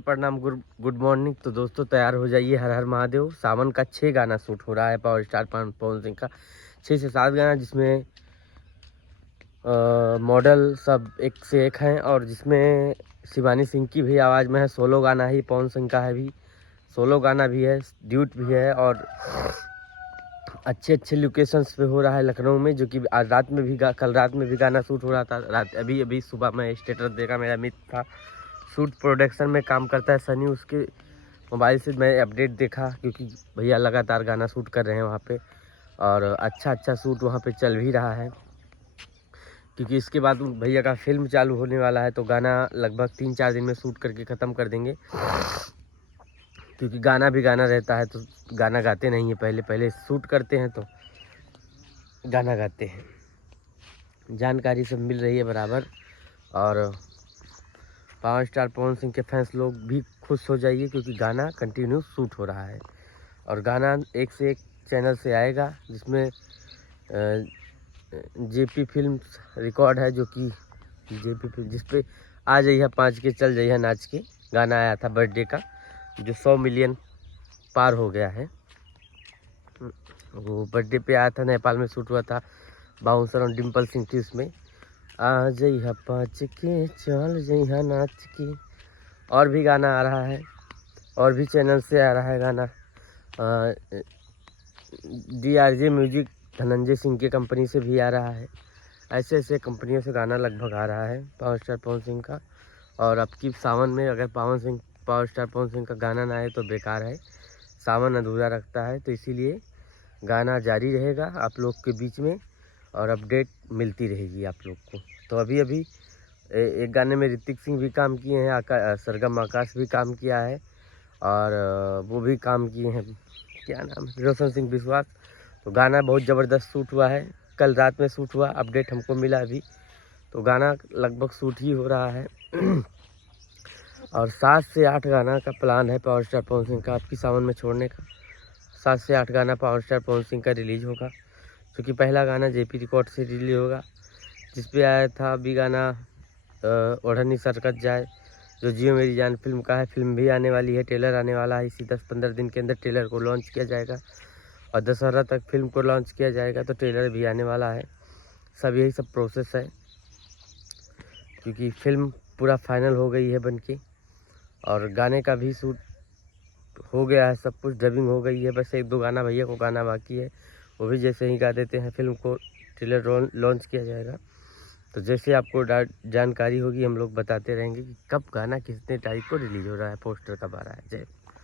प्रणाम, good morning. तो दोस्तों तैयार हो जाइए, हर हर महादेव। सावन का 6 गाना शूट हो रहा है पावर स्टार पवन सिंह का। 6 से 7 गाना, जिसमें मॉडल सब एक से एक हैं, और जिसमें शिवानी सिंह की भी आवाज़ में है। सोलो गाना ही पवन सिंह का है, भी सोलो गाना भी है, ड्यूट भी है, और अच्छे अच्छे लोकेशंस पे हो रहा है लखनऊ में, जो कि आज रात में भी कल रात में भी गाना शूट हो रहा था। रात अभी सुबह मैं स्टेटस देखा, मेरा मित्र था शूट प्रोडक्शन में काम करता है सनी, उसके मोबाइल से मैं अपडेट देखा, क्योंकि भैया लगातार गाना शूट कर रहे हैं वहाँ पे, और अच्छा शूट वहाँ पे चल भी रहा है। क्योंकि इसके बाद भैया का फिल्म चालू होने वाला है, तो गाना लगभग 3-4 दिन में शूट करके ख़त्म कर देंगे। क्योंकि गाना भी गाना रहता है, तो गाना गाते नहीं हैं, पहले शूट करते हैं तो गाना गाते हैं। जानकारी सब मिल रही है बराबर। और पावर स्टार पवन सिंह के फैंस लोग भी खुश हो जाइए, क्योंकि गाना कंटिन्यू शूट हो रहा है, और गाना एक से एक चैनल से आएगा, जिसमें जेपी फिल्म्स रिकॉर्ड है, जो कि जेपी फिल्म जिस पे आ जाइए 5 के चल जाइए नाच के गाना आया था बर्थडे का, जो 100 मिलियन पार हो गया है। वो बर्थडे पे आया था, नेपाल में शूट हुआ था। बाउंसर और डिम्पल सिंह थी उसमें। आ जइहा 5 के चल जइहा नाच के। और भी गाना आ रहा है, और भी चैनल से आ रहा है गाना। DRJ म्यूजिक धनंजय सिंह की कंपनी से भी आ रहा है। ऐसे ऐसे कंपनियों से गाना लगभग आ रहा है पावर स्टार पवन सिंह का। और अब की सावन में अगर पावर स्टार पवन सिंह का गाना ना आए तो बेकार है, सावन अधूरा रखता है। तो इसीलिए गाना जारी रहेगा आप लोग के बीच में, और अपडेट मिलती रहेगी आप लोग को। तो अभी एक गाने में ऋतिक सिंह भी काम किए हैं, सरगम आकाश भी काम किया है, और वो भी काम किए हैं, क्या नाम है, रोशन सिंह बिस्वास। तो गाना बहुत ज़बरदस्त शूट हुआ है, कल रात में शूट हुआ, अपडेट हमको मिला अभी। तो गाना लगभग शूट ही हो रहा है। और 7 से 8 गाना का प्लान है पावर स्टार पवन सिंह का आपकी सावन में छोड़ने का। 7 से 8 गाना पावर स्टार पवन सिंह का रिलीज़ होगा, क्योंकि पहला गाना JP रिकॉर्ड से रिलीज होगा, जिस पे आया था अभी गाना ओढ़नी सरकत जाए, जो जियो मेरी जान फिल्म का है। फिल्म भी आने वाली है, ट्रेलर आने वाला है, इसी 10-15 दिन के अंदर ट्रेलर को लॉन्च किया जाएगा, और दशहरा तक फिल्म को लॉन्च किया जाएगा, तो ट्रेलर भी आने वाला है। सब यही सब प्रोसेस है, क्योंकि फिल्म पूरा फाइनल हो गई है बनके, और गाने का भी शूट हो गया है, सब कुछ डबिंग हो गई है। बस 1-2 गाना भैया को गाना बाकी है, वो भी जैसे ही गा देते हैं फिल्म को ट्रेलर लॉन्च किया जाएगा। तो जैसे आपको जानकारी होगी हम लोग बताते रहेंगे कि कब गाना कितने तारीख को रिलीज़ हो रहा है, पोस्टर कब आ रहा है। जय